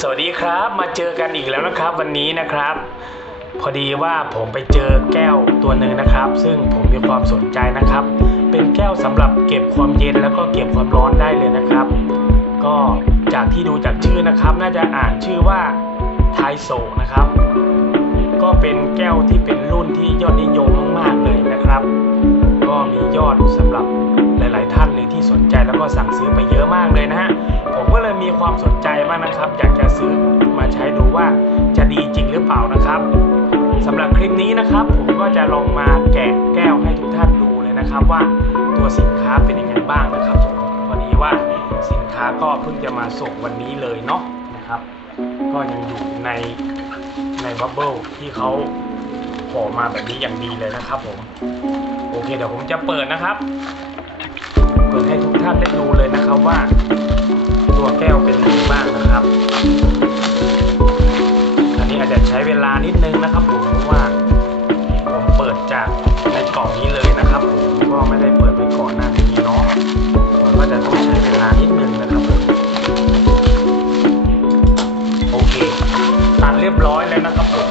สวัสดีครับมาเจอกันอีกแล้วนะครับ วันนี้นะครับ พอดีว่าผมไปเจอแก้วตัวหนึ่งนะครับ ซึ่งผมมีความสนใจนะครับ เป็นแก้วสำหรับเก็บความเย็นแล้วก็เก็บความร้อนได้เลยนะครับ ก็จากที่ดูจากชื่อนะครับ น่าจะอ่านชื่อว่าไทโซนะครับ ก็เป็นแก้วที่เป็นรุ่นที่ยอดนิยม ความสนใจมากนะครับ อยากจะซื้อมาใช้ดูว่าจะดีจริงหรือเปล่านะครับสำหรับคลิปนี้นะครับ ผมก็จะลองมาแกะแก้วให้ทุกท่านดูเลยนะครับ ว่าตัวสินค้าเป็นยังไงบ้างนะครับผมพอดีว่าสินค้าก็เพิ่งจะมาส่งวันนี้เลยเนาะนะครับ ก็ยังอยู่ในในบับเบิลที่เขาห่อมาแบบนี้อย่างดีเลยนะครับผมโอเคเดี๋ยวผมจะเปิดนะครับ เปิดให้ทุกท่านได้ดูเลยนะครับว่า ตัวแก้วเป็นยังไงบ้างนะครับ อันนี้อาจจะใช้เวลานิดนึงนะครับผมเพราะว่าผมเปิดจากในกล่องนี้เลยนะครับผมก็ไม่ได้เปิดไปก่อนหน้านี้เนาะมันก็จะต้องใช้เวลานิดนึงนะครับผมโอเคตัดเรียบร้อยแล้วนะครับผม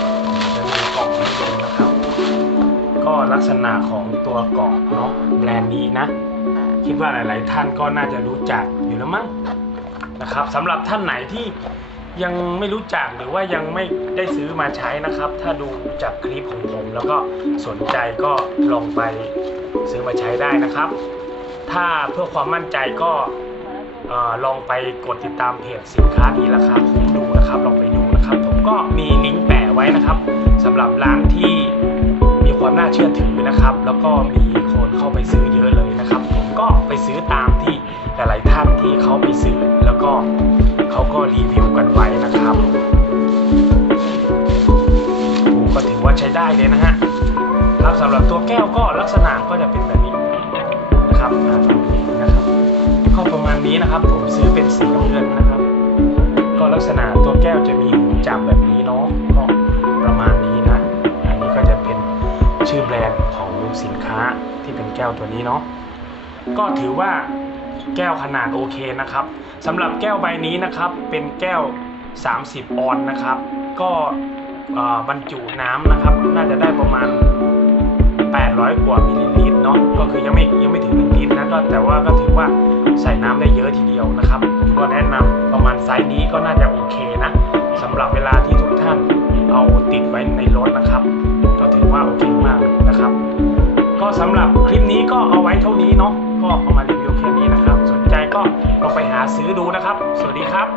จะมีกล่องให้ดูนะครับ ก็ลักษณะของตัวกล่องเนาะแบรนด์นี้นะคิดว่าหลาย ๆ ท่านก็น่าจะรู้จักอยู่แล้วมั้ง นะครับสำหรับท่านไหนที่ยังไม่รู้จักหรือว่ายังไม่ได้ซื้อมาใช้นะครับ ถ้าดูจากคลิปของผมแล้วก็สนใจก็ลองไปซื้อมาใช้ได้นะครับ ถ้าเพื่อความมั่นใจก็ออลองไปกดติดตามเพจสินค้าดีราคาคุ้มดูนะครับ ลองไปดูนะครับ ผมก็มีลิงก์แปะไว้นะครับสำหรับร้านที่มีความน่าเชื่อถือนะครับ แล้วก็มีคนเข้าไปซื้อเยอะ นะครับ ผมก็ไปซื้อตามที่หลายๆท่านที่เขาไปซื้อแล้วก็เขาก็รีวิวกันไว้นะครับโอ้ก็ถือว่าใช้ได้เลยนะฮะครับสำหรับตัวแก้วก็ลักษณะก็จะเป็นแบบนี้นะครับอ่าแบบนี้นะครับก็ประมาณนี้นะครับ ผมซื้อเป็นสีน้ำเงินนะครับ ก็ลักษณะตัวแก้วจะมีหูจับแบบนี้เนาะก็ประมาณนี้นะ อันนี้ก็จะเป็นชื่อแบรนด์ของสินค้าที่เป็นแก้วตัวนี้เนาะ ก็ถือว่าแก้วขนาดโอเคนะครับสำหรับแก้วใบนี้นะครับเป็นแก้ว 30 ออนนะครับ ก็บรรจุน้ำนะครับ น่าจะได้ประมาณ 800 กว่ามิลลิลิตรเนาะก็คือยังไม่ยังไม่ถึง1ลิตรนะก็แต่ว่าก็ถือว่าใส่น้ำได้เยอะทีเดียวนะครับก็แนะนำประมาณไซส์นี้ก็น่าจะโอเคนะสำหรับเวลาที่ทุกท่านเอาติดไว้ในรถนะครับ ก็ถือว่าโอเคมากนะครับ ก็สำหรับคลิปนี้ก็เอาไว้เท่านี้เนาะ ก็เอามารีวิวแค่นี้นะครับ สนใจก็ลองไปหาซื้อดูนะครับ สวัสดีครับ